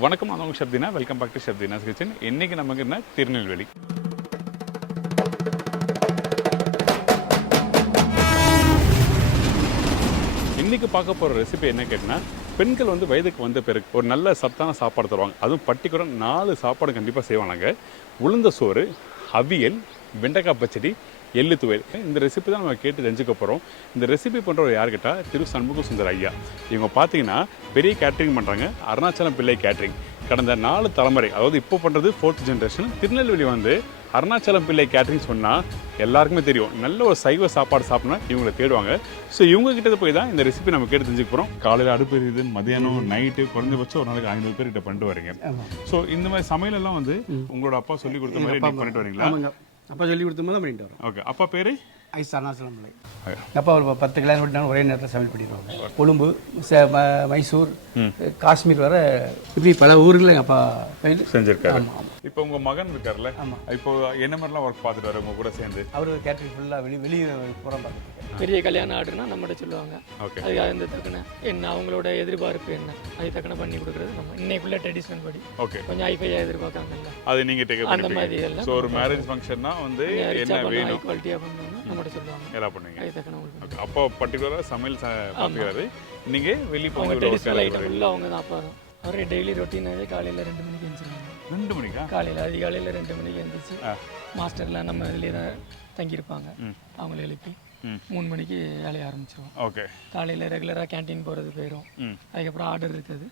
வணக்கம், நான் உங்கள் Shabdina. Welcome back to Shabdina's kitchen. இன்றைக்கி நமக்கு என்ன திருநெல்வேலி. இன்றைக்கி பார்க்க போகிற ரெசிபி என்ன கேட்டினா, பெண்கள் வந்து வயதுக்கு வந்த பிறகு ஒரு நல்ல சத்தான சாப்பாடு தருவாங்க. அதுவும் பர்டிகுலர் 4 சாப்பாடு கண்டிப்பாக செய்வாங்க. உளுந்த சோறு, அவியல், வெண்டைக்காய் பச்சடி, எள்ளு துவையல். இந்த ரெசிபி தான் நம்ம கேட்டு தெரிஞ்சுக்க போகிறோம். இந்த ரெசிபி பண்ணுறவர் யார் கேட்டால் திரு சண்முக சுந்தர் ஐயா. இவங்க பார்த்தீங்கன்னா பெரிய கேட்ரிங் பண்ணுறாங்க. அருணாச்சலம் பிள்ளை கேட்ரிங். கடந்த 4 தலைமுறை, அதாவது இப்போ பண்ணுறது 4th ஜென்ரேஷன். திருநெல்வேலி வந்து அருணாச்சலம் பிள்ளை கேட்ரிங் சொன்னால் எல்லாருக்குமே தெரியும். நல்ல ஒரு சைவ சாப்பாடு சாப்பிட்னா இவங்களை தேடுவாங்க. ஸோ இவங்க கிட்ட போய் தான் இந்த ரெசிபி நம்ம கேட்டு தெரிஞ்சுக்க போகிறோம். காலையில் அடுப்பு எரியுது, மதியானம் நைட்டு குறைஞ்சபட்சம் ஒரு நாளைக்கு 500 பேர்கிட்ட பண்ணிட்டு வரீங்க. ஸோ இந்த மாதிரி சமையலெல்லாம் வந்து உங்களோட அப்பா சொல்லி கொடுத்த மாதிரி நீங்கள் பண்ணிட்டு வரீங்களா? அப்பா சொல்லி கொடுத்த மாதிரி தான் பண்ணிட்டு வரோம். ஓகே. அப்பா பேர் ஐஸ் அருணாச்சலம் பிள்ளை. அப்பா ஒரு 10 கிலோ விட்டாலும் ஒரே நேரத்தில் சமையல் பண்ணிடுவாங்க. கொழும்பு, மைசூர், காஷ்மீர் வர இப்படி பல ஊர்களில் அப்பா செஞ்சிருக்காரு. இப்போ உங்க மகன் இருக்காருல்ல, இப்போ என்ன மாதிரிலாம் ஒர்க் பார்த்துட்டு வர உங்க கூட சேர்ந்து? அவர் கேட்டரிங் ஃபுல்லாக வெளியே புறம் பார்த்துட்டு பெரிய கல்யாணம் ஆர்டர்னா நம்மகிட்ட சொல்லுவாங்க. அதுக்கு அந்த தக்கன என்ன அவங்களோட எதிர்பார்ப்பு என்ன அது தக்கன பண்ணி கொடுக்குறது. நம்ம இன்னைக்குள்ள ட்ரெடிஷனல் படி கொஞ்சம் ஹைஃபையா எதிர்பார்க்காங்கல்ல, அது நீங்க டேக் அந்த மாதிரி எல்லாம். சோ ஒரு மேரேஜ் ஃபங்க்ஷன்னா வந்து என்ன வேணும், ஹை குவாலிட்டியா பண்ணனும் நம்மகிட்ட சொல்லுவாங்க. எல்லாம் பண்ணுவீங்க அது தக்கன உங்களுக்கு. அப்போ பர்టిక్యులரா சமையல் பார்க்கறாரு. நீங்க வெளிய போங்க ட்ரெடிஷனல் ஐட்டம் ஃபுல்லா அவங்க தான் பாரு. அவரே டெய்லி ரொட்டீனாவே காலையில 2 மணிக்கு எந்திரிச்சாங்க. 2 மணிக்கா? காலையில அதிகாலையில 2 மணிக்கு எந்திரிச்சு மாஸ்டர்லாம் நம்ம இதுலயே தான் தங்கி இருப்பாங்க. அவங்கள எழுப்பி 3 மணிக்கு வேலைய ஆரம்பிச்சிருவோம். ஓகே. காலையில் ரெகுலராக கேன்டீன் போகிறது போயிடும். அதுக்கப்புறம் ஆர்டர் இருக்குது,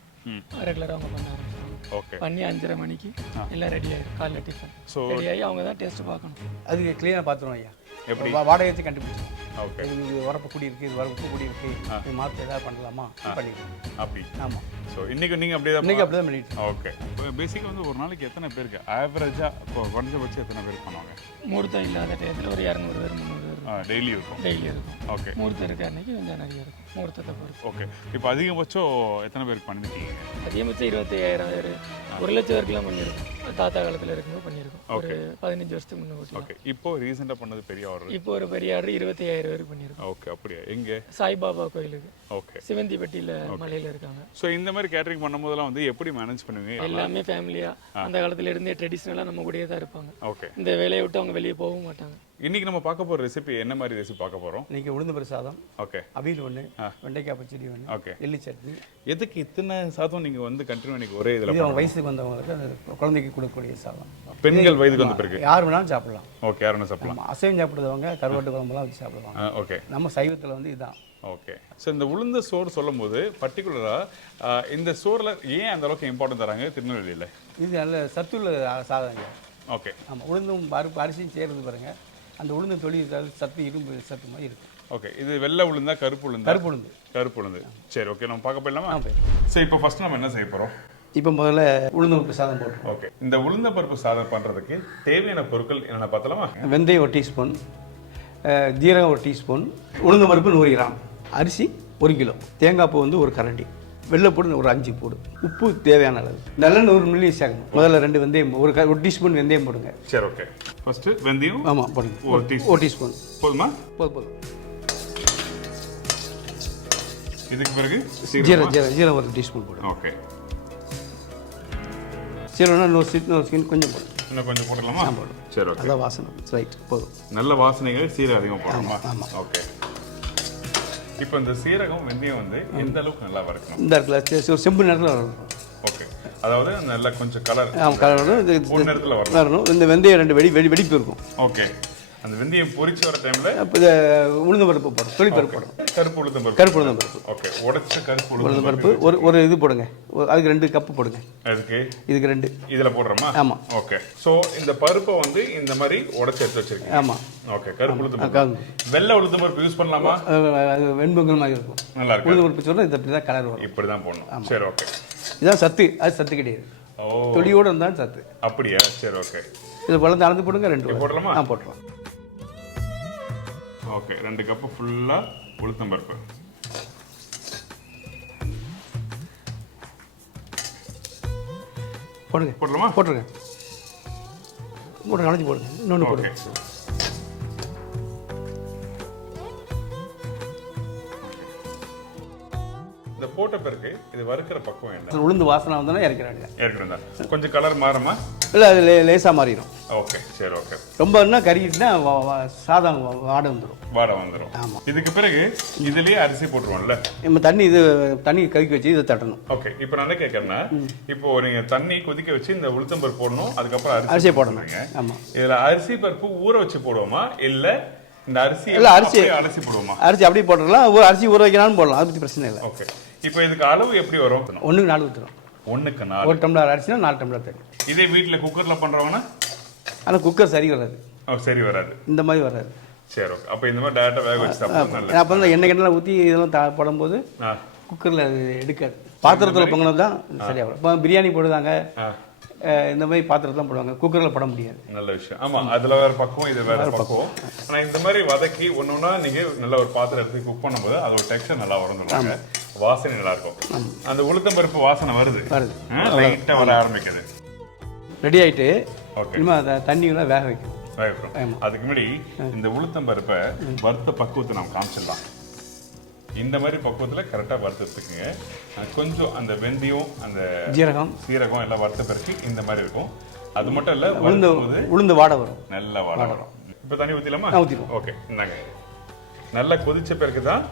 ரெகுலராக அவங்க பண்ண ஆரம்பிச்சிருவாங்க. ஓகே. பண்ணி 5:30 மணிக்கு எல்லாம் ரெடி ஆகிடும். காலையில் டிஃபன் ரெடி ஆகி அவங்க தான் டேஸ்ட் பார்க்கணும். அதுக்கு கிளீனாக பார்த்துருவோம் ஐயா. எப்படி வாடகை வச்சு கண்டுபிடிச்சோம். ஓகே. இது வரப்பு கூடி இருக்குது, இது வரப்பு கூடி இருக்குது, இது மாற்ற ஏதாவது பண்ணலாமா பண்ணிக்கலாம். அப்படி. ஆமாம். ஸோ இன்னைக்கு நீங்கள் அப்படியே தான் இன்னைக்கு அப்படியே தான் பண்ணிட்டு. ஓகே. இப்போ பேசிக்காக வந்து ஒரு நாளைக்கு எத்தனை பேருக்கு ஆவரேஜாக இப்போ குறைஞ்சபட்சம் எத்தனை பேருக்கு பண்ணுவாங்க? முகூர்த்தம் இல்லாத டயத்தில் ஒரு 200 பேர் 300 பேர் டெய்லி இருக்கும். டெய்லி இருக்கும். ஓகே. முகூர்த்தம் இருக்க அன்னைக்கு கொஞ்சம் நிறைய இருக்கும். முகூர்த்தத்தை பொறுத்து. ஓகே. இப்போ அதிகபட்சம் எத்தனை பேருக்கு பண்ணிருக்கீங்க? அதிகபட்சம் 25,000 பேர் 1 லட்சம் பேருக்குலாம் பண்ணியிருக்கோம். தாத்தா காலத்தில் இருக்கும்போது பண்ணியிருக்கோம். ஒரு 15 வருஷத்துக்கு முன்னாடி. ஓகே. இப்போ ரீசெண்டாக பண்ணது பெரிய ஆர்டர். இப்போ ஒரு பெரிய ஆர்டர் 25,000 பேருக்கு பண்ணியிருக்கோம். ஓகே. அப்படியா? எங்கே? சாய்பாபா கோயிலுக்கு. ஓகே. சிவந்திப்பட்டியில் மலையில் இருக்காங்க. ஸோ இந்த மாதிரி கேட்டரிங் பண்ணும்போதெல்லாம் வந்து எப்படி மேனேஜ் பண்ணுவீங்க? எல்லாமே ஃபேமிலியாக அந்த காலத்துல இருந்தே ட்ரெடிஷ்னலாக நம்ம கூடயே தான் இருப்பாங்க. ஓகே. இந்த வேலையை விட்டு அவங்க வெளியே போகவும் மாட்டாங்க. இன்னைக்கு நம்ம பார்க்க போகிற ரெசிபி என்ன மாதிரி ரெசிபி பார்க்க போகிறோம்? இன்னைக்கு உளுந்து பருப்பு சாதம், ஓகே, அவியல் ஒன்று, வெண்டைக்காய் பச்சடி ஒன்று, ஓகே, எள்ளு சட்னி. எதுக்கு இத்தனை சாதம் நீங்கள் வந்து கண்டினியூ இன்னைக்கு ஒரே இதில்? அவங்க வயசுக்கு வந்தவங்களுக்கு அந்த குழந்தைக்கு கொடுக்கக்கூடிய சாதம். பெண்கள் வயதுக்கு வந்த பிறகு யார் வேணாலும் சாப்பிடலாம். ஓகே. யாரும் சாப்பிடலாம். அசைவம் சாப்பிடுறவங்க கருவாட்டு குழம்புலாம் வச்சு சாப்பிடுவாங்க. ஓகே. நம்ம சைவத்தில் வந்து இதுதான். ஓகே. ஸோ இந்த உளுந்த சோறு சொல்லும் போது பர்டிகுலராக இந்த சோறில் ஏன் அந்த அளவுக்கு இம்பார்ட்டன்ட் தராங்க திருநெல்வேலியில்? இது நல்ல சத்துள்ள சாதங்க. ஓகே. ஆமாம். உளுந்தும் பருப்பு அரிசியும் சேர்ந்து பாருங்க, அந்த உளுந்து தொழில் சத்து இரும்பு சத்து மாதிரி இருக்கும். ஓகே. இது வெள்ளை உளுந்தா கருப்பு உளுந்தா? கருப்பு உளுந்து. கருப்பு உளுந்து. சரி, ஓகே. நம்ம பார்க்க போயிடலாமா? சரி, இப்போ ஃபர்ஸ்ட் நம்ம என்ன செய்ய போகிறோம்? இப்போ முதல்ல உளுந்து பருப்பு சாதம் போட்டுருவோம். ஓகே. இந்த உளுந்த பருப்பு சாதம் பண்ணுறதுக்கு தேவையான பொருட்கள் என்னென்ன பார்த்தலாமா? வெந்தயம் 1 டீஸ்பூன், ஜீரகம் 1 டீஸ்பூன், உளுந்து பருப்பு 100 கிராம், அரிசி 1 கிலோ, தேங்காய் பூ வந்து 1 கரண்டி, வெள்ளைப்பூடு ஒரு 5 பூடு, உப்பு தேவையான அளவு, நல்லெண்ணெய் 100 மில்லி சேர்க்கணும். முதல்ல 2 வெந்தயம், 1 டீஸ்பூன் வெந்தயம் போடுங்க. சரி, ஓகே. ஃபர்ஸ்ட் வெந்தயம். ஆமாம், போடுங்க. 1 டீஸ்பூன் போதுமா? போதும். இதுக்கு பிறகு ஜீரகம் 1 டீஸ்பூன் போடுங்க. ஓகே. சீரகம்னா இன்னும் கொஞ்சம் போடுங்க. இன்னும் கொஞ்சம் போடலாமா? போடும். சரி, ஓகே. அதான் வாசனை. ரைட், போதும். நல்ல வாசனைகள் சீரகம் அதிகமாக போடணுமா? ஆமாம். ஓகே. இப்போ இந்த சீரகம் வெந்தயம் வந்து எந்த அளவுக்கு நல்லா வறுக்கணும்? இந்த இடத்துல ஒரு செம்பு நேரத்தில் வரணும். ஓகே. அதாவது நல்லா கொஞ்சம் கலர் கலர் நேரத்தில் வரணும். இந்த வெந்தயம் 2 வெடிப்பு இருக்கும். ஓகே. அந்த வெந்தயம் பொரிச்சு வர டைம்ல இதை உளுந்து பருப்பு போடும், தொழிற்பருப்பு போடும். கருப்பு உளுந்து பருப்பு. கருப்பு உளுந்து பருப்பு. ஓகே. உடைச்ச கருப்பு உளுந்து பருப்பு ஒரு இது போடுங்க. அதுக்கு 2 கப்பு போடுங்க. அதுக்கு இதுக்கு 2 இதுல போடுறோமா? ஆமாம். ஓகே. ஸோ இந்த பருப்பை வந்து இந்த மாதிரி உடைச்சு எடுத்து வச்சிருக்கீங்க. ஆமாம். ஓகே. கருப்பு உளுந்து பருப்பு. வெள்ளை உளுந்து பருப்பு யூஸ் பண்ணலாமா? அது வெண்பொங்கல் மாதிரி இருக்கும். நல்லா இருக்கும். உளுந்து பருப்பு சொன்னா இது அப்படி தான் கலர் வரும். இப்படி தான் போடணும். சரி, ஓகே. இதான் சத்து. அது சத்து கிடையாது. தொலியோடு இருந்தாலும் சத்து. அப்படியா? சரி, ஓகே. இது வளர்ந்து அளந்து போடுங்க. 2 போடலாமா? போட்டுருவோம். ஓகே. 2 கப்பு ஃபுல்லா உளுத்தம் பருப்பு. போடுங்க. போடலாமா? போட்டுருங்க. கலஞ்சி போடுங்க. இன்னொன்று போடுங்க. இந்த போட்ட பிறகு இது வறுக்கிற பக்குவம் என்ன? உளுந்து வாசனை வந்தோன்னா இறக்கிறாங்க. ஏற்கனவே கொஞ்சம் கலர் மாறுமா? இல்லை அது லேசாக மாறிடும். ஓகே சரி ஓகே. ரொம்பன்னா கறிக்கிட்டுனா சாதம் வாடை வந்துடும். வாடை வந்துடும். ஆமாம். இதுக்கு பிறகு இதுலேயே அரிசி போட்டுருவோம்ல, நம்ம தண்ணி கொதிக்க வச்சு இதை தட்டணும். ஓகே. இப்போ நான் என்ன கேட்குறேன்னா, இப்போ நீங்கள் தண்ணி கொதிக்க வச்சு இந்த உளுத்தம்பருப்பு போடணும், அதுக்கப்புறம் அரிசி போடணும். ஆமாம். இதில் அரிசி பருப்பு ஊற வச்சு போடுவோமா இல்லை இந்த அரிசி அரிசி போடுவோமா? அரிசி அப்படியே போட்டுடலாம். அரிசி ஊற வைக்கலாம்னு போடலாம், அதை பற்றி பிரச்சனை இல்லை. ஓகே. இப்போ இதுக்கு அளவு எப்படி வரும்? 1:4 ஊற்றுறோம். 1:4. 1 டம்ளர் அரிசினா 4 டம்ளர் தண்ணி. இதே வீட்டில் குக்கரில் பண்ணுறவங்கன்னா ஆனால் குக்கர் சரி வராது. சரி வராது, இந்த மாதிரி வராது. சரி ஓகே. அப்போ இந்த மாதிரி டேரெக்டாக வேக வச்சு சாப்பிடுவோம். அப்போ தான் எண்ணெய் கிண்ணெல்லாம் ஊற்றி இதெல்லாம் போடும்போது குக்கரில் அது எடுக்காது. பாத்திரத்தில் பொங்கினது தான் சரியாக. இப்போ பிரியாணி போடுவாங்க, இந்த மாதிரி பாத்திரத்தான் போடுவாங்க, குக்கரில் போட முடியாது. நல்ல விஷயம். ஆமாம், அதில் வேறு பக்குவம், இது வேறு பக்குவம். ஆனால் இந்த மாதிரி வதக்கி ஒன்று ஒன்றா நீங்கள் நல்ல ஒரு பாத்திரம் எடுத்து குக் பண்ணும்போது அதோட டெக்ஸ்டர் நல்லா வரும் சொல்லுவாங்க, வாசனை நல்லா இருக்கும். அந்த உளுத்தம்பருப்பு வாசனை வருது, லைட்டாக வர ஆரம்பிக்குது. ரெடி ஆகிட்டு இனிமேல் அதை தண்ணியெல்லாம் வேக வைக்கணும். அதுக்கு முன்னாடி இந்த உளுத்தம்பருப்பை வறுத்த பக்குவத்தை நம்ம காமிச்சிடலாம். இந்த மாதிரி பக்குவத்தில் கரெக்டாக வறுத்துக்குங்க. கொஞ்சம் அந்த வெந்தயம் அந்த சீரகம் எல்லாம் வறுத்த பிறகு இந்த மாதிரி இருக்கும். அது மட்டும் இல்லை, உளுந்து வாடை வரும், நல்ல வாடை வரும். இப்போ தண்ணி ஊற்றிடலாமா? ஊற்றிடுவோம். ஓகே, இந்தாங்க. நல்லா கொதிச்ச பிறகு தான்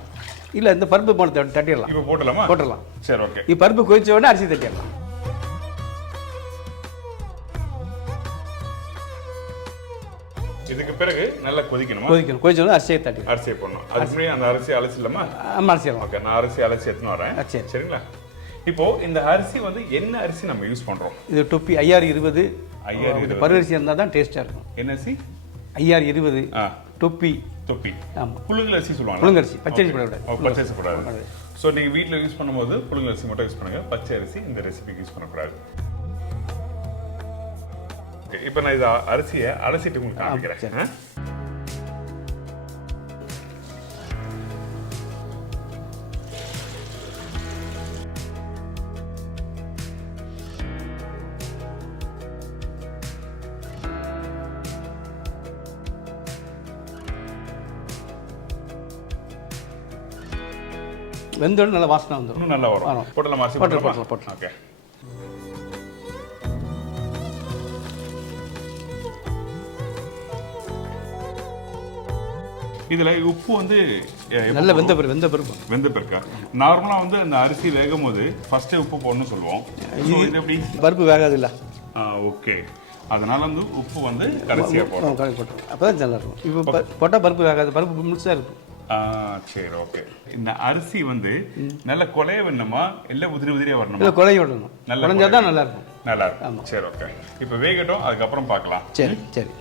இல்லை இந்த பருப்பு போட்டு தட்டிடலாம். இப்போ போட்டலாமா? போட்டுடலாம். சரி ஓகே. இப்போ பருப்பு கொதிச்ச உடனே அரிசி தட்டிடலாம். இதுக்கு பிறகு நல்லா கொதிக்கணுமா? கொதிச்ச உடனே அரிசியை தட்டி அரிசியை போடணும். அதுக்கு முன்னாடி அந்த அரிசி அலசிடலாமா? அரிசியலாம். ஓகே, நான் அரிசி அலசி எடுத்துன்னு வரேன். சரிங்களா? இப்போ இந்த அரிசி வந்து என்ன அரிசி நம்ம யூஸ் பண்றோம்? இது டொப்பி 5020. 5020 பருவரிசி இருந்தால் தான் டேஸ்டா இருக்கும். என்ன அரிசி? 5020 டொப்பி. ஆமாம், புழுங்கலரிசி சொல்லுவாங்க. புழுங்கரிசி, பச்சரிசி போடக்கூடாது. பச்சரிசி போடாது. ஸோ நீங்கள் வீட்டில் யூஸ் பண்ணும்போது புழுங்கலரிசி மட்டும் யூஸ் பண்ணுங்க, பச்சை அரிசி இந்த ரெசிபிக்கு யூஸ் பண்ணக்கூடாது. இப்போ நான் இதை அரிசியை அலசிட்டு உங்களுக்கு காமிக்கிறேன். வெந்தோட நல்ல வாசனை வந்துடும். இன்னும் நல்லா வரும். போட்டலாம், அரிசி போட்டலாம். ஓகே. இதுல உப்பு வந்து நல்ல வெந்த பிறக்கா. நார்மலா வந்து அந்த அரிசி வேகும் போது ஃபர்ஸ்ட் உப்பு போடணும்னு சொல்லுவோம். இது எப்படி? பருப்பு வேகாது இல்ல. ஓகே. அதனால வந்து உப்பு வந்து கடைசியா போடணும். அப்பதான் நல்லா இருக்கும். இப்போ போட்டா பருப்பு வேகாது, பருப்பு முழுசா இருக்கும். சரி ஓகே. இந்த அரிசி வந்து நல்ல கொலைய வேணுமா இல்ல உதிரியா வரணுமா? இல்ல கொலைய விடணும். நல்லா குழஞ்சாதான் நல்லா இருக்கும். நல்லா இருக்கும். சரி ஓகே. இப்போ வேகட்டும், அதுக்கப்புறம் பார்க்கலாம். சரி சரி.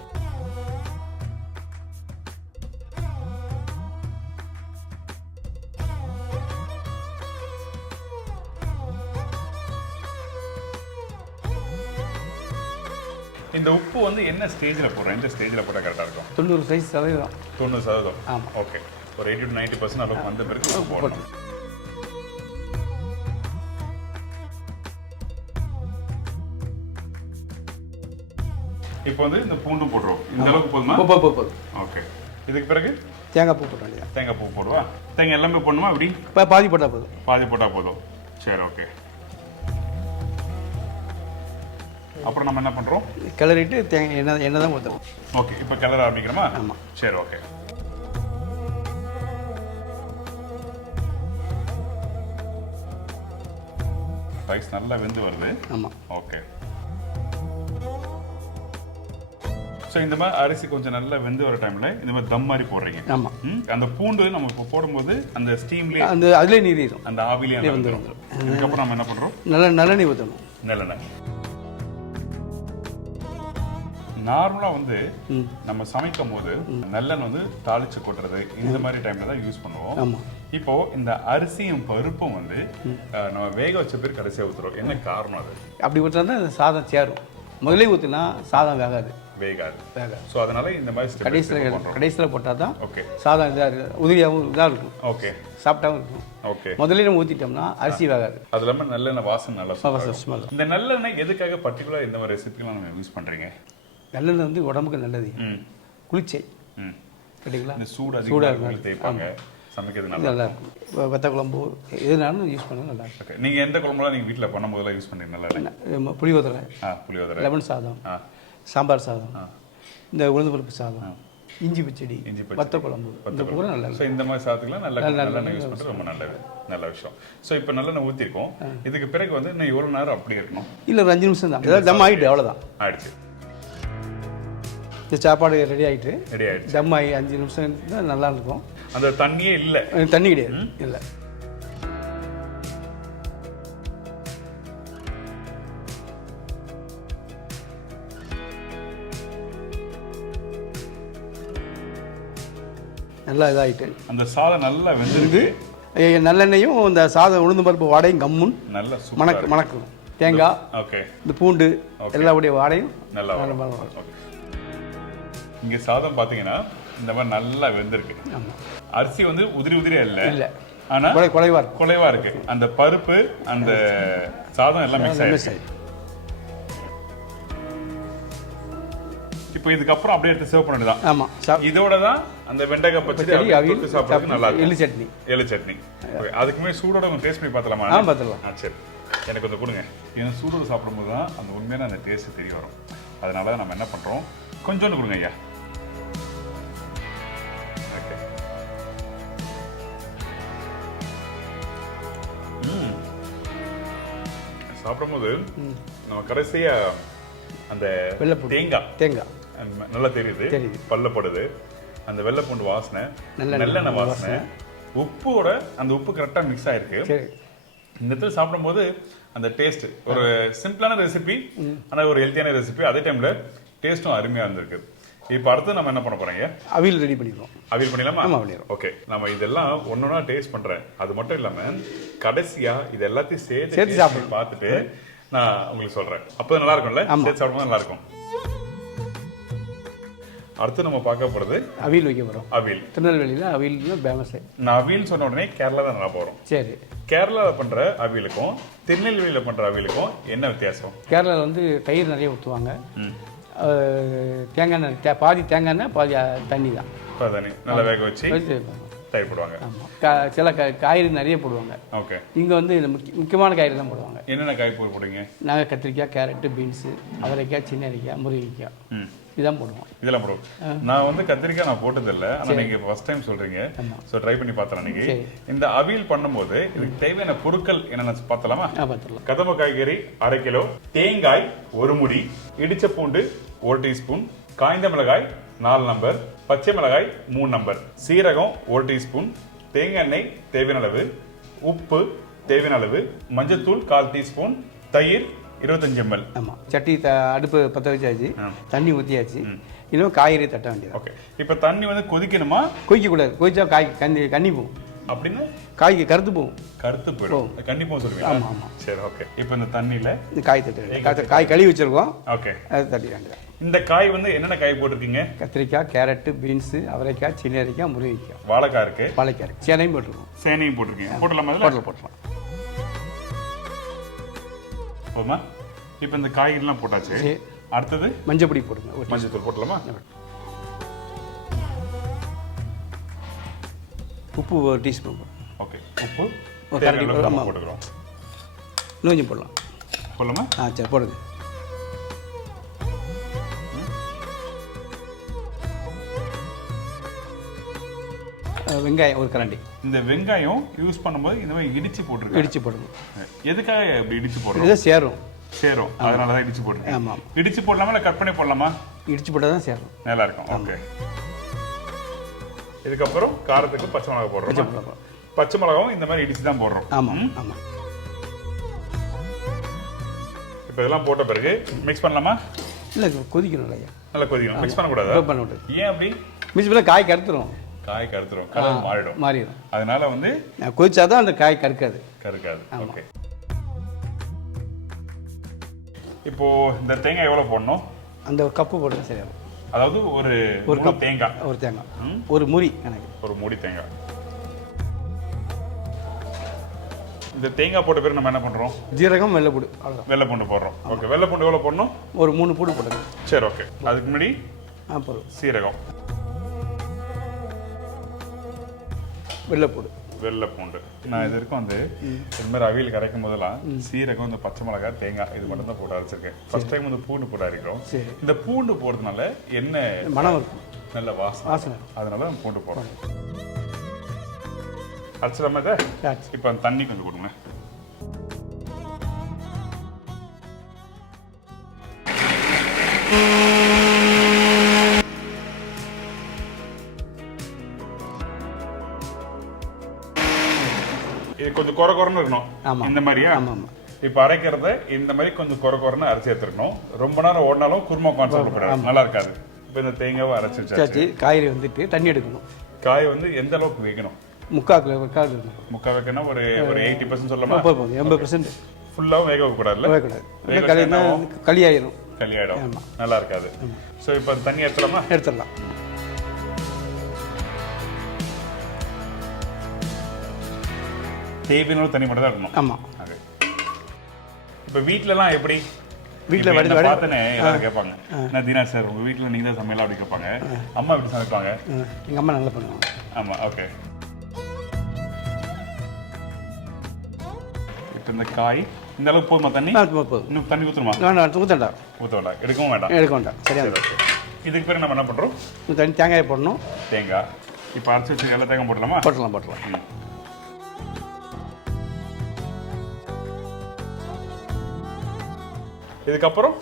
இந்த உப்பு வந்து என்ன ஸ்டேஜில் போடுறோம்? எந்த ஸ்டேஜில் போட்டால் கரெக்டாக இருக்கும்? 90%. 90%. ஆமாம். ஓகே. ஒரு 80 to 90% அளவுக்கு வந்த பிறகு உப்பு போடணும். இப்போ வந்து இந்த பூண்டும் போடுறோம். இந்த அளவுக்கு போதுமா? போதும். ஓகே. இதுக்கு பிறகு தேங்காய் பூ போடுறோம். தேங்காய் பூ போடுவா? தேங்காய் எல்லாமே போடணுமா? அப்படி பாதி போட்டால் போதும். பாதி போட்டால் போதும். சரி ஓகே. அப்புறம் நம்ம என்ன பண்ணுறோம்? கிளறிட்டு தேங்காய் எண்ணெய் தான் ஊற்றணும். ஓகே. இப்போ கிளற ஆரம்பிக்கிறோமா? ஆமாம். சரி ஓகே. ரைஸ் நல்லா வெந்து வருது. ஆமாம். ஓகே. ஸோ இந்த மாதிரி அரிசி கொஞ்சம் நல்லா வெந்து வர டைமில் இந்த மாதிரி தம் மாதிரி போடுறீங்க. ஆமாம். அந்த பூண்டு நம்ம இப்போ போடும்போது அந்த ஸ்டீம்லேயே அதிலே நீரிடும், அந்த ஆவிலே வந்துடும். இதுக்கப்புறம் நம்ம என்ன பண்ணுறோம்? நல்லெண்ணெய் ஊற்றணும். நல்லெண்ணெய். நார்மலாக வந்து நம்ம சமைக்கும் போது நல்லெண்ணெய் வந்து தாளிச்சு கொட்டுறது இந்த மாதிரி டைம்ல தான் யூஸ் பண்ணுவோம். இப்போ இந்த அரிசியும் பருப்பும் வந்து நம்ம வேக வச்ச பேர் கடைசியாக ஊற்றுறோம். என்ன காரணம் அது? அப்படி ஊற்றினா தான் சாதம் சேரும். முதலே ஊற்றினா சாதம் வேகாது. ஸோ அதனால இந்த மாதிரி கடைசியில் போட்டால் தான் ஓகே சாதம் இதாக உதிரியாகவும் இதாக இருக்கும். ஓகே. சாப்பிட்டாவும் இருக்கும். ஓகே. முதல்ல நம்ம ஊற்றிட்டோம்னா அரிசி வேகாது. அது இல்லாமல் நல்லெண்ணெய் வாசனை நல்லா. இந்த நல்லெண்ணெய் எதுக்காக பர்டிகுலர் இந்த மாதிரி ரெசிபிலாம் நம்ம யூஸ் பண்ணுறீங்க? நல்லெண்ணெய் வந்து உடம்புக்கு நல்லது. குளிர்ச்சி. கேட்டிங்களா? இந்த சூடாக தேய்ப்பாங்க. சமைக்கிறது நல்லா இருக்கும். வத்த குழம்பு எதுனாலும் யூஸ் பண்ண நல்லா இருக்கும். ஓகே. நீங்கள் எந்த குழம்புலாம் நீங்கள் வீட்டில் பண்ணும்போதெல்லாம் யூஸ் பண்ணுறீங்க? நல்லா புளியோதரை, புளியோதரை, லெமன் சாதம், சாம்பார் சாதம், இந்த உளுந்து பருப்பு சாதம், இஞ்சி பச்சடி, வத்த குழம்பு, இந்த பூரா நல்லா இருக்கும். ஸோ இந்த மாதிரி சாதத்துக்குலாம் நல்லெண்ணெய் யூஸ் பண்ணுறது ரொம்ப நல்லது, நல்ல விஷயம். ஸோ இப்போ நல்லெண்ணெய் ஊற்றிருக்கோம். இதுக்கு பிறகு வந்து இன்னும் எவ்வளோ நேரம் அப்படி இருக்கணும்? இல்லை, ஒரு 5 நிமிஷம் தான். ஏதாவது தம் ஆகிட்டு அவ்வளோதான். ஆயிடுச்சு. இந்த சாப்பாடு ரெடி ஆகிட்டு ரெடி ஆயிடுச்சு. தம் ஆகி 5 நிமிஷம் தான் நல்லா இருக்கும். அந்த தண்ணியே இல்லை? தண்ணி கிடையாது, இல்லை. நல்லா இதாகிட்டு அந்த சாதம் நல்லா வெந்திருக்கு. நல்லெண்ணெயும் இந்த சாதம் உளுந்து பருப்பு வாடையும் கம்முன் நல்லா மணக்கும். தேங்காய், ஓகே, இந்த பூண்டு எல்லாவுடைய வாடையும் நல்லா. இங்கே சாதம் பார்த்தீங்கன்னா இந்த மாதிரி நல்லா வெந்திருக்கு. அரிசி வந்து உதிரி உதிரியா இல்லை, ஆனா குலைவா இருக்கு. அந்த பருப்பு அந்த சாதம் எல்லாம் மிக்ஸ் ஆயிடுச்சு. இப்போ இதுக்கப்புறம் அப்படியே எடுத்து சர்வ் பண்ணிடுதான். ஆமா, இதோட தான் அந்த வெண்டைக்காய் பச்சடி தொட்டு சாப்பிடுறதுக்கு நல்லா இருக்கும். எள்ளு சட்னி. அதுக்கு மேலே சூடோட டேஸ்ட் பண்ணி பார்த்தலாமா? பார்த்துக்கலாம். சரி, எனக்கு கொஞ்சம் கொடுங்க. ஏன்னா சூடோட சாப்பிடும்போது தான் அந்த உண்மையான அந்த டேஸ்ட் தெரிய வரும். அதனால நம்ம என்ன பண்றோம், கொஞ்சோண்டு கொடுங்க ஐயா. சாப்பிடும்போது நம்ம கடைசியா அந்த தேங்காய் நல்லா தெரியுது, பல்லப்படுது. அந்த வெள்ளைப்பூண்டு வாசனை, நல்லெண்ணெய் வாசனை, உப்போட அந்த உப்பு கரெக்டா மிக்ஸ் ஆயிருக்கு. இந்த இடத்துல சாப்பிடும்போது அந்த டேஸ்ட் ஒரு சிம்பிளான ரெசிபி, ஆனா ஒரு ஹெல்த்தியான ரெசிபி, அதே டைம்ல டேஸ்டும் அருமையா இருந்திருக்கு. இப்போ அடுத்து நம்ம என்ன பண்ண போறோங்க? அவியல் ரெடி பண்ணிடுவோம். அவியல் பண்ணிடலாமா? ஓகே. நம்ம இதெல்லாம் ஒன்னொன்னா டேஸ்ட் பண்றேன். அது மட்டும் இல்லாம கடைசியா இது எல்லாத்தையும் சேர்த்து சாப்பிட்டு பார்த்துட்டு நான் உங்களுக்கு சொல்றேன். அப்போ நல்லா இருக்கும்ல? சேர்த்து சாப்பிடும்போது நல்லா இருக்கும். அடுத்து நம்ம பார்க்க போறது அவியல் வைக்க போறோம். அவியல் திருநெல்வேலியில அவியல் ஃபேமஸ். நான் அவியல் சொன்ன உடனே கேரளா தான் நல்லா போறோம். சரி, கேரளால பண்ற அவியலுக்கும் திருநெல்வேலியில பண்ற அவியலுக்கும் என்ன வித்தியாசம்? கேரளால வந்து தயிர் நிறைய ஊற்றுவாங்க. தேங்காய் எண்ணெய், பாதி தேங்காய் எண்ணெய் பாதி தண்ணி தான். நல்லா வேக வச்சு தயிர் போடுவாங்க. சில காய்கறி நிறைய போடுவாங்க. ஓகே. இங்க வந்து முக்கியமான காய்கறி தான் போடுவாங்க. என்னென்ன காய் போடுவீங்க? நாங்கள் கத்திரிக்காய், கேரட்டு, பீன்ஸு, அவரைக்காய், சின்னரிக்காய், முருங்கைக்காய் இதான் போடுவோம். இதெல்லாம் போடுவோம். நான் வந்து கத்திரிக்காய் நான் போட்டதில்லை, ஆனால் நீங்கள் ஃபர்ஸ்ட் டைம் சொல்றீங்க. ஸோ ட்ரை பண்ணி பார்த்தேன் அன்னைக்கு. இந்த அவியல் பண்ணும்போது இதுக்கு தேவையான பொருட்கள் என்னென்ன பார்த்தலாமா? பார்த்துக்கலாம். கதம்ப காய்கறி 1/2 கிலோ, தேங்காய் 1 முடி, இடிச்ச பூண்டு 1 டீஸ்பூன், காய்ந்த மிளகாய் 4 நம்பர், பச்சை மிளகாய் 3 நம்பர், சீரகம் 1 டீஸ்பூன், தேங்காய் எண்ணெய் தேவையான அளவு, உப்பு தேவையான அளவு, மஞ்சத்தூள் 1/4 டீஸ்பூன், தயிர் 25 ml. ஆமாம், சட்டி அடுப்பு பற்ற வச்சாச்சு, தண்ணி ஊற்றியாச்சு. இன்னும் காய்கறி தட்ட வேண்டியது. ஓகே. இப்போ தண்ணி வந்து கொதிக்கணுமா? கொதிக்கக்கூடாது. கொதிச்சா காய் கண்ணி போகும். அப்படின்னு காய்க்கு கருத்து போகும். கருத்து போயிடும். கண்டிப்பாக சொல்லுவீங்க. ஆமாம் ஆமாம். சரி, ஓகே. இப்போ இந்த தண்ணியில் இந்த காய் தட்ட, காய் கழுவி வச்சிருக்கோம். ஓகே. அது தட்டி வேண்டியது. இந்த காய் வந்து என்னென்ன காய் போட்டிருக்கீங்க? கத்திரிக்காய், கேரட்டு, பீன்ஸு, அவரைக்காய், சின்னரிக்காய், முருங்கைக்காய், வாழைக்காய் இருக்கு, வாழைக்காய் இருக்கு, சேனையும் போட்டிருக்கோம். சேனையும் போட்டிருக்கீங்க. போட்டலாமா? போட்டலாம். போதுமா? இப்போ இந்த காய்கறிலாம் போட்டாச்சு. அடுத்தது மஞ்சள் பொடி போடுங்க. மஞ்சள் தூள் போட்டலாமா? உப்பு 1 டீஸ்பூன். ஓகே. உப்பு போட்டுக்கிறோம். இன்னும் கொஞ்சம் போடலாம். போடலாமா? சரி, போடுங்க. வெங்காயம் 1 கரண்டி. இந்த வெங்காயம் யூஸ் பண்ணும்போது இந்த மாதிரி இடிச்சு போட்டுருக்கோம். இடிச்சு போடணும். எதுக்காக இப்படி இடிச்சு போடுறோம்? இது சேரும். அதனால தான் இடிச்சு போட்டுருக்கோம். ஆமாம். இடிச்சு போடலாமா இல்லை கட் பண்ணி போடலாமா? இடிச்சு போட்டால் தான் சேரும். நல்லா இருக்கும். ஓகே. இதுக்கப்புறம் காரத்துக்கு பச்சை மிளகாய் போடுறோம். பச்சை மிளகாவும் இந்த மாதிரி இடிச்சு தான் போடுறோம். ஆமாம் ஆமாம். இப்போ இதெல்லாம் போட்ட பிறகு மிக்ஸ் பண்ணலாமா? இல்லை, கொதிக்கணும். இல்லையா, நல்லா கொதிக்கணும். மிக்ஸ் பண்ணக்கூடாது. பண்ணக்கூடாது. ஏன் அப்படி? மிக்ஸ் பண்ணால் காய் கருத்துரும். காய் கருத்துரும், கலர் மாறிடும். அதனால வந்து கொதிச்சாதான் அந்த காய் கருக்காது. ஓகே. இப்போ இந்த தேங்காய் எவ்வளவு போடணும்? அந்த கப்பு போடுங்க. சரியா? அதாவது ஒரு கப் தேங்காய். ஒரு தேங்காய், ஒரு முடி கணக்கு, ஒரு முடி தேங்காய். இந்த தேங்காய் போட்ட பிறகு நம்ம என்ன பண்றோம்? ஜீரகம், வெள்ளைப்பூண்டு, அவ்வளவுதான். வெள்ளைப்பூண்டு போடுறோம். ஓகே. வெள்ளைப்பூண்டு எவ்வளவு போடணும்? ஒரு 3 பூண்டு போடுங்க. சரி, ஓகே. அதுக்கு முன்னாடி சீரகம். வெள்ளைப்பூடு. வெள்ளை பூண்டு. நான் இது வரைக்கும் வந்து இந்த மாதிரி அவியல் கரைக்கும் போதெல்லாம் சீரகம், இந்த பச்சை மிளகாய், தேங்காய் இது மட்டும் தான் போட்டு அரைச்சிருக்கேன். ஃபர்ஸ்ட் டைம் வந்து பூண்டு போட்டு அரைக்கிறோம். இந்த பூண்டு போடுறதுனால என்ன மனம் இருக்கும், நல்ல வாசனை, அதனால நம்ம பூண்டு போடுறோம். அரைச்சிடாம இதை இப்போ அந்த தண்ணி கொஞ்சம் கொடுங்க. இது கொஞ்சம் குறை குறைன்னு இருக்கணும் இந்த மாதிரியா? இப்போ அரைக்கிறத இந்த மாதிரி கொஞ்சம் குறை குறைன்னு அரைச்சி எடுத்துருக்கணும். ரொம்ப நேரம் ஓடினாலும் குருமா கான்செப்ட் போடாது, நல்லா இருக்காது. இப்போ இந்த தேங்காவை அரைச்சி வச்சாச்சு. காய்கறி வந்துட்டு தண்ணி எடுக்கணும். காய் வந்து எந்த அளவுக்கு வைக்கணும்? முக்கால் வைக்கணும். ஒரு 80% சொல்லலாமா? 80% ஃபுல்லாகவும் வேக வைக்கக்கூடாதுல்ல? வைக்கக்கூடாது, களி ஆயிடும், நல்லா இருக்காது. ஸோ இப்போ தண்ணி எடுத்துடலாமா? எடுத்துடலாம். தேவையான தண்ணி மட்டும் தான் இருக்கணும். ஆமாம். இப்போ வீட்டிலலாம் எப்படி? வீட்டில் பார்த்தனே எல்லாரும் கேட்பாங்க, நான் தினாஷ் சார் உங்கள் வீட்டில் நீங்கள் தான் சமையலாம் அப்படி கேட்பாங்க. அம்மா எப்படி சமைப்பாங்க? எங்கள் அம்மா நல்லா பண்ணுவாங்க. ஆமாம். ஓகே. இப்போ இந்த காய் இந்த அளவுக்கு போதுமா தண்ணி? போதும். இன்னும் தண்ணி ஊற்றணுமா? ஊற்ற வேண்டாம், எடுக்கவும் வேண்டாம். சரியா? இதுக்கு பேர் நம்ம என்ன பண்ணுறோம்? தேங்காய் போடணும். தேங்காய் இப்போ அரைச்சி வச்சு எல்லா தேங்காய் போடலாமா? போட்டலாம். இதுக்கப்புறம்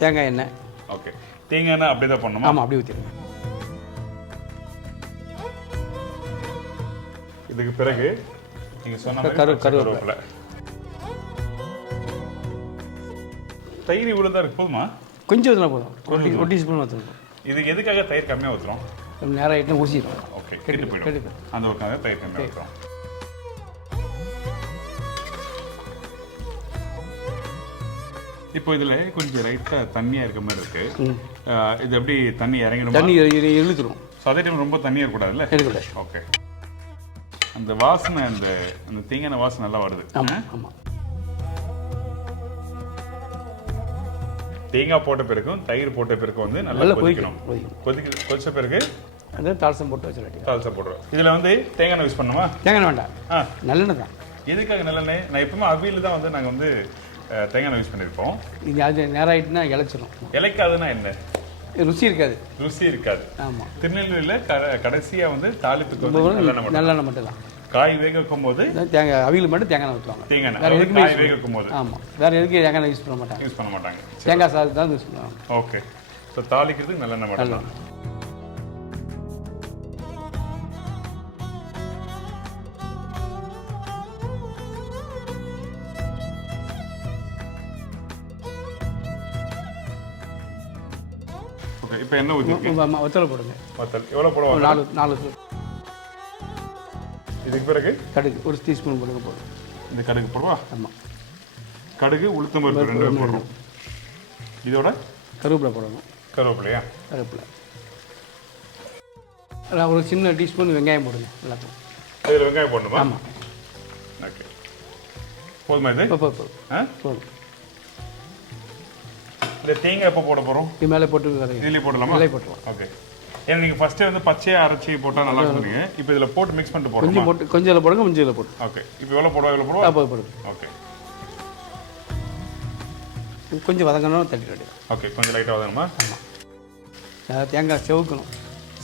தேங்காய் எண்ணெய். ஓகே. தேங்காய் எண்ணெய் அப்படியே தான் பண்ணணுமா? ஆமாம், அப்படியே ஊற்றிடுங்க. இதுக்கு பிறகு நீங்கள் சொன்ன கருவேப்பிலை. தயிர் இவ்வளோ தான் இருக்கு, போதுமா? கொஞ்சம் ஊற்றினா போதும், ஒரு டீஸ்பூன் ஊற்றணும். இது எதுக்காக தயிர் கம்மியாக ஊற்றுறோம்? நேரம் ஆகிட்டு ஊற்றிடும். ஓகே, கெட்டு போயிடும். அந்த ஒருக்காக தயிர் கம்மியாக ஊற்றுறோம். இப்போ இதில் கொஞ்சம் லைட்டாக தண்ணியாக இருக்க மாதிரி இருக்கு. இது எப்படி தண்ணி இறங்கிடும்? தண்ணி இழுத்துரும். ஸோ அதே டைம் ரொம்ப தண்ணியாக இருக்கக்கூடாதுல்ல? இருக்கக்கூடாது. ஓகே. அந்த வாசனை, அந்த தேங்காய் வாசனை நல்லா வருது. ஆமாம். தேங்காய் போட்ட பிறகும் தயிர் போட்ட பிறகு வந்து நல்லா கொதிக்கணும். கொதிச்ச பிறகு அதான் தால்சம் போட்டு வச்சுருக்கேன். தால்சம் போடுறோம். இதில் வந்து தேங்காய் யூஸ் பண்ணுமா? தேங்காய் வேண்டாம், நல்லெண்ணெய் தான். எதுக்காக நல்லெண்ணெய்? நான் எப்பவுமே அவியல் தான் வந்து நாங்கள் வந்து தேங்காய் யூஸ் பண்ணியிருப்போம். இது அது நேரம் ஆகிட்டுனா இழைச்சிடும். இலைக்காதுன்னா என்ன? ருசி இருக்காது. ருசி இருக்காது. ஆமாம். திருநெல்வேலியில் கடைசியாக வந்து தாளிப்புக்கு வந்து நல்லெண்ணெய் மட்டும் தான். காய் வேக வைக்கும் போது தேங்காய் அவியல் மட்டும் தேங்காய் ஊற்றுவாங்க. தேங்காய் வேக வைக்கும் போது. ஆமாம், வேறு எதுக்கு தேங்காய் யூஸ் பண்ண மாட்டாங்க. தேங்காய் சாதம் தான் யூஸ் பண்ணுவாங்க. ஓகே. ஸோ தாளிக்கிறதுக்கு நல்லெண்ணெய் மட்டும் தான். ஓகே. இப்போ என்ன ஊற்றிருக்கீங்க? வத்தல் போடுங்க. வத்தல் எவ்வளோ போடுவோம்? 4 ஸ்பூன். இதுக்கு பிறகு கடுகு ஒரு டீஸ்பூன் போடுங்க. போதும். இந்த கடுகு போடுவா? ஆமாம். கடுகு, உளுத்தம் பருப்பு 2 போடுறோம். இதோட கருவேப்பிலை போடணும். கருவேப்பிலையா? கருவேப்பிலை. ஒரு சின்ன டீஸ்பூன் வெங்காயம் போடுங்க. எல்லாத்தையும் இதில் வெங்காயம் போடணுமா? ஆமாம். ஓகே. போதுமா இது? போதும். இல்லை தேங்காய் எப்போ போட போகிறோம்? இது மேலே போட்டு இதிலே போடலாமா? இதிலே போட்டுருவோம். ஓகே. ஏன்னா நீங்கள் ஃபஸ்ட்டே வந்து பச்சையாக அரைச்சி போட்டால் நல்லா இருக்குங்க. இப்போ இதில் போட்டு மிக்ஸ் பண்ணிட்டு போடுறோம். கொஞ்சம் இதில் போடுங்க, கொஞ்சம் இதில் போட்டு. ஓகே. இப்போ எவ்வளோ போடுவா? போடுங்க. ஓகே. கொஞ்சம் வதங்கணும், தட்டி. ஓகே. கொஞ்சம் லைட்டாக வதங்கணுமா? ஆமாம். தேங்காய்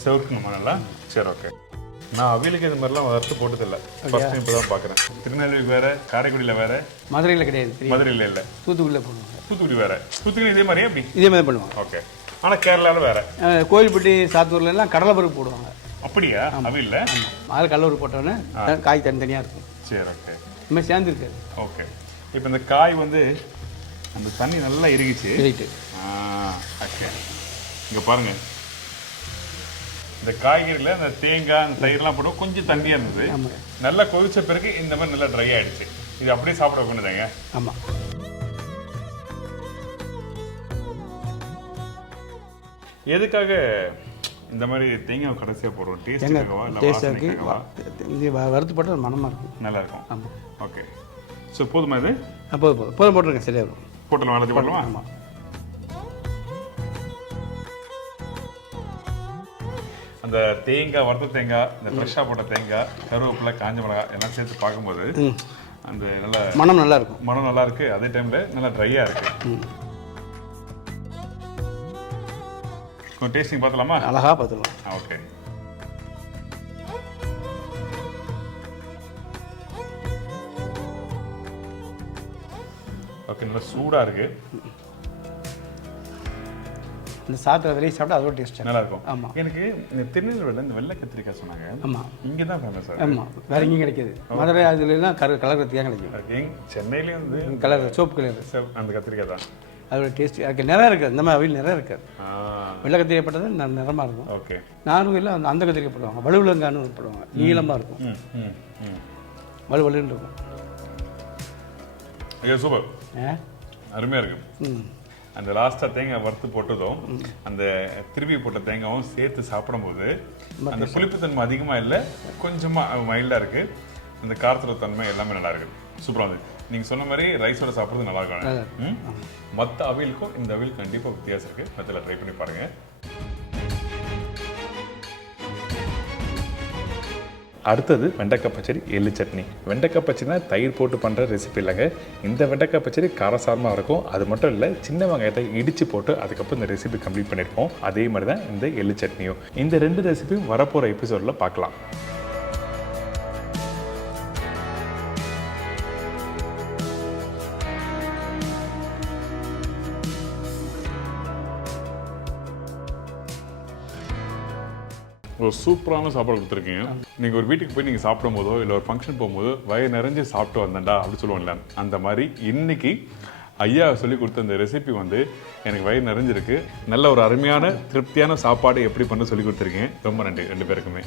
செவக்கணுமா நல்லா? சரி. ஓகே. நான் அவியலுக்கு இது மாதிரிலாம் வறுத்து போட்டதில்லை. ஃபர்ஸ்ட் டைம் இப்போ தான் பார்க்குறேன். திருநெல்வேலி வேறு, காரைக்குடியில் வேறு, மதுரையில் கிடையாது. மதுரையில் இல்லை, தூத்துக்குடியில் பண்ணுவாங்க. தூத்துக்குடி வேறு. தூத்துக்குடி இதே மாதிரியே எப்படி? இதே மாதிரி பண்ணுவாங்க. ஓகே. ஆனால் கேரளாவில் வேறு. கோயில்பட்டி, சாத்தூர்லாம் கடலை பருப்பு போடுவாங்க. அப்படியா? அவியல்ல? ஆமாம். அதில் கடலூர் போட்டோன்னே காய் தனித்தனியாக இருக்கும். சரி. ஓகே. இனிமேல் சேர்ந்துருக்காது. ஓகே. இப்போ இந்த காய் வந்து அந்த தண்ணி நல்லா இறுகிச்சு. ஓகே. இங்கே பாருங்கள், இந்த காய்கறியில் அந்த தேங்காய், அந்த தயிர்லாம் போட்டு கொஞ்சம் தண்ணியாக இருந்தது. நல்லா கொதிச்ச பிறகு இந்த மாதிரி நல்லா ட்ரை ஆகிடுச்சு. இது அப்படியே சாப்பிட கொண்டுதாங்க. ஆமாம். எதுக்காக இந்த மாதிரி தேங்காய் கடைசியாக போடுறோம்? டேஸ்டாக வறுத்து போட்டால் மனமாக இருக்கும், நல்லா இருக்கும். ஆமாம். ஓகே. ஸோ போதுமா இது? போதும் போட்டுருங்க, சரியாக இருக்கும். போட்டலாம், வளர்த்து போடலாமா? ஆமாம். அந்த தேங்காய், வறுத்த தேங்காய், இந்த ஃப்ரெஷ்ஷாக போட்ட தேங்காய், கருவேப்பிலை, காஞ்ச மிளகாய் எல்லாம் சேர்த்து பார்க்கும்போது அந்த நல்ல மனம் நல்லா இருக்கும். மனம் நல்லா இருக்கு. அதே டைம்ல நல்லா ட்ரையா இருக்கு. கொஞ்சம் டேஸ்டிங் பார்த்தலாமா? அழகா பார்த்துக்கலாம். ஓகே. ஓகே, நல்லா சூடா இருக்கு. இந்த சாப்பிட்ட விலையை சாப்பிட்டா அதோட டேஸ்ட் நல்லா இருக்கும். ஆமாம். எனக்கு இந்த திருநெல்வேலியில் இந்த வெள்ளை கத்திரிக்காய் சொன்னாங்க. ஆமாம், இங்கே தான் ஃபேமஸ். ஆமாம், வேற எங்கேயும் கிடைக்காது. மதுரை அதுலாம் கலர் கத்திரிக்காய் கிடைக்கும். சென்னையிலேயும் வந்து கலர் சோப்பு கலர் அந்த கத்திரிக்காய் தான். அதோட டேஸ்ட் அதுக்கு நிறையா இருக்காது. இந்த மாதிரி அவையில் நிறையா இருக்காது. வெள்ளை கத்திரிக்காய் போட்டது நிறமாக இருக்கும். ஓகே. நார்வேல அந்த கத்திரிக்காய் போடுவாங்க, வலுவிலங்கான்னு போடுவாங்க, நீளமாக இருக்கும், வலுவலுன்னு இருக்கும். சூப்பர், அருமையாக இருக்கு. அந்த லாஸ்ட்டாக தேங்காய் வறுத்து போட்டதும் அந்த திருப்பி போட்ட தேங்காயும் சேர்த்து சாப்பிடும்போது அந்த புளிப்புத்தன்மை அதிகமாக இல்லை, கொஞ்சமாக மைல்டாக இருக்குது. அந்த காரத்தோட தன்மை எல்லாமே நல்லா இருக்குது. சூப்பராக வந்து நீங்கள் சொன்ன மாதிரி ரைஸோட சாப்பிட்றது நல்லா இருக்கும். மற்ற அவியலுக்கும் இந்த அவியல் கண்டிப்பாக வித்தியாசம் இருக்குது. மற்றல ட்ரை பண்ணி பாருங்கள். அடுத்தது வெண்டைக்காய் பச்சடி, எள்ளு சட்னி. வெண்டைக்காய் பச்சடினா தயிர் போட்டு பண்ணுற ரெசிபி இல்லைங்க. இந்த வெண்டைக்காய் பச்சடி காரசாரமாக இருக்கும். அது மட்டும் இல்லை, சின்ன வெங்காயத்தை இடித்து போட்டு அதுக்கப்புறம் இந்த ரெசிபி கம்ப்ளீட் பண்ணியிருப்போம். அதே மாதிரி தான் இந்த எள்ளு சட்னியும். இந்த 2 ரெசிபியும் வரப்போகிற எபிசோடில் பார்க்கலாம். ஒரு சூப்பரான சாப்பாடு கொடுத்துருக்கீங்க. நீங்கள் ஒரு வீட்டுக்கு போய் நீங்கள் சாப்பிடும் போதோ இல்லை ஒரு ஃபங்க்ஷன் போகும்போதோ வயிறு நிறைஞ்சு சாப்பிட்டு வந்தேன்டா அப்படி சொல்லுவோம்ல, அந்த மாதிரி இன்னைக்கு ஐயா சொல்லி கொடுத்த இந்த ரெசிபி வந்து எனக்கு வயிறு நிறைஞ்சிருக்கு. நல்ல ஒரு அருமையான திருப்தியான சாப்பாடு எப்படி பண்ண சொல்லி கொடுத்துருக்கீங்க. ரொம்ப நன்றி 2 பேருக்குமே.